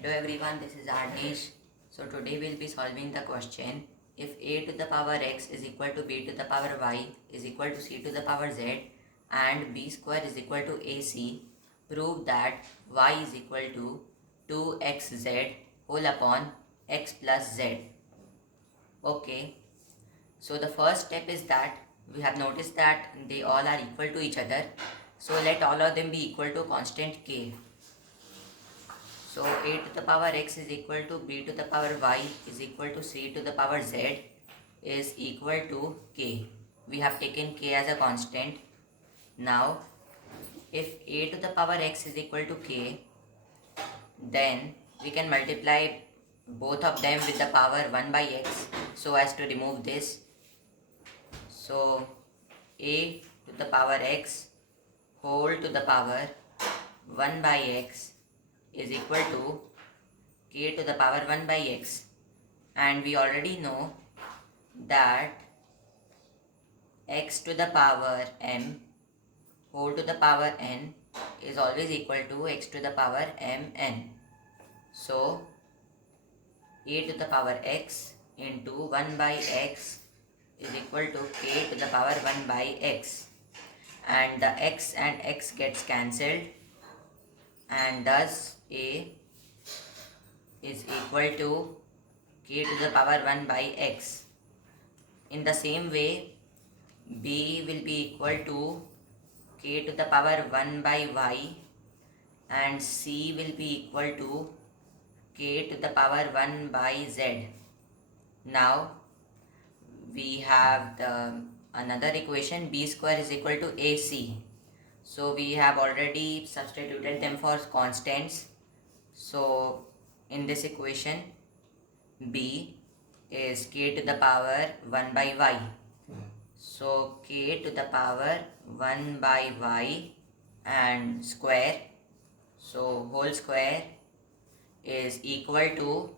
Hello everyone, this is Arnish. So today we'll be solving the question if a to the power x is equal to b to the power y is equal to c to the power z and b square is equal to ac, prove that y is equal to 2xz whole upon x plus z. Okay, so the first step is that we have noticed that they all are equal to each other. So let all of them be equal to constant k. So a to the power x is equal to b to the power y is equal to c to the power z is equal to k. We have taken k as a constant. Now if a to the power x is equal to k, then we can multiply both of them with the power 1 by x so as to remove this. So a to the power x whole to the power 1 by x is equal to k to the power 1 by x, and we already know that x to the power m whole to the power n is always equal to x to the power mn. So a to the power x into 1 by x is equal to k to the power 1 by x, and the x and x gets cancelled, and thus a is equal to k to the power 1 by x. In the same way, b will be equal to k to the power 1 by y, and c will be equal to k to the power 1 by z. Now we have the another equation, b square is equal to ac. So we have already substituted them for constants. So in this equation, b is k to the power 1 by y. So k to the power 1 by y and square, so whole square is equal to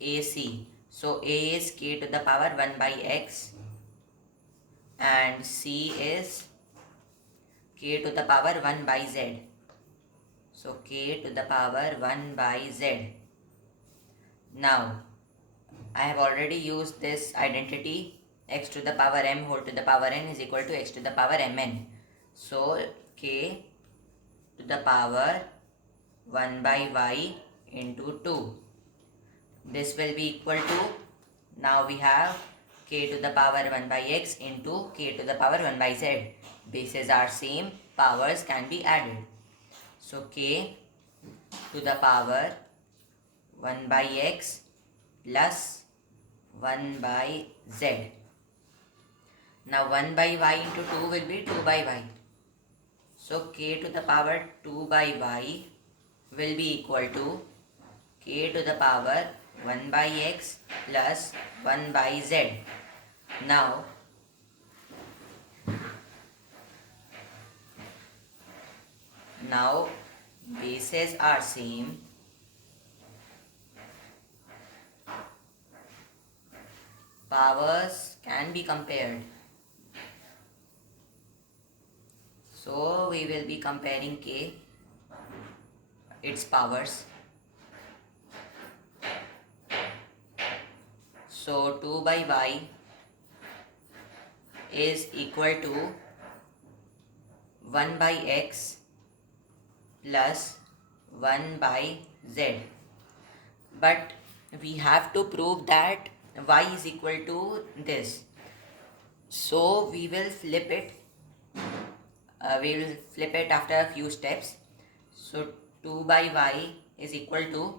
AC. So A is k to the power 1 by x and C is k to the power 1 by z. So k to the power 1 by z. Now I have already used this identity, x to the power m whole to the power n is equal to x to the power mn. So k to the power 1 by y into 2. This will be equal to, now we have k to the power 1 by x into k to the power 1 by z. Bases are same, powers can be added. So k to the power 1 by x plus 1 by z. Now 1 by y into 2 will be 2 by y. So k to the power 2 by y will be equal to k to the power 1 by x plus 1 by z. Now bases are same, powers can be compared. So we will be comparing k, its powers. So 2 by y is equal to 1 by x plus 1 by z. But we have to prove that y is equal to this. So we will flip it. After a few steps. So 2 by y is equal to,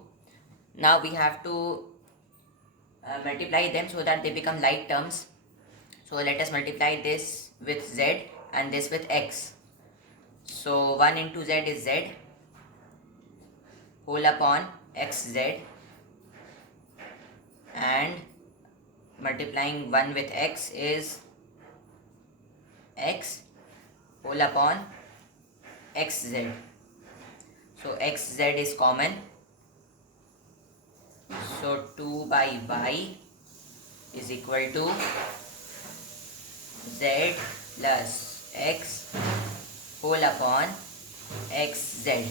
now we have to multiply them so that they become like terms. So let us multiply this with z and this with x. So 1 into z is z whole upon xz, and multiplying 1 with x is x whole upon xz. So xz is common. So 2 by y is equal to z plus x whole upon xz.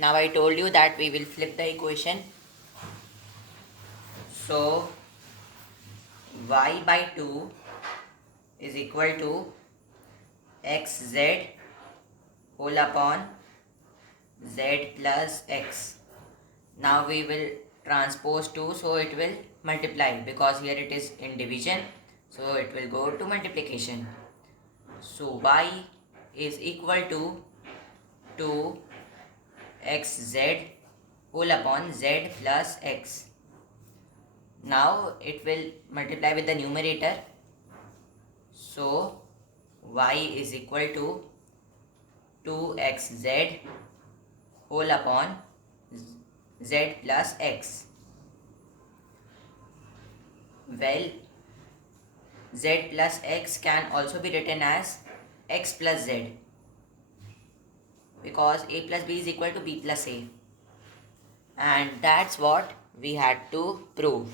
Now I told you that we will flip the equation. So y by 2 is equal to xz whole upon z plus x. Now we will transpose 2, so it will multiply, because here it is in division, so it will go to multiplication. So y is equal to 2xz whole upon z plus x. Now it will multiply with the numerator, so y is equal to 2xz whole upon z plus x. Well, z plus x can also be written as x plus z, because a plus b is equal to b plus a, and that's what we had to prove.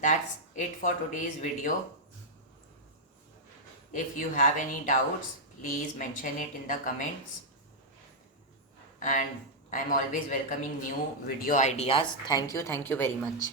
That's it for today's video. If you have any doubts, please mention it in the comments, and I'm always welcoming new video ideas. Thank you very much.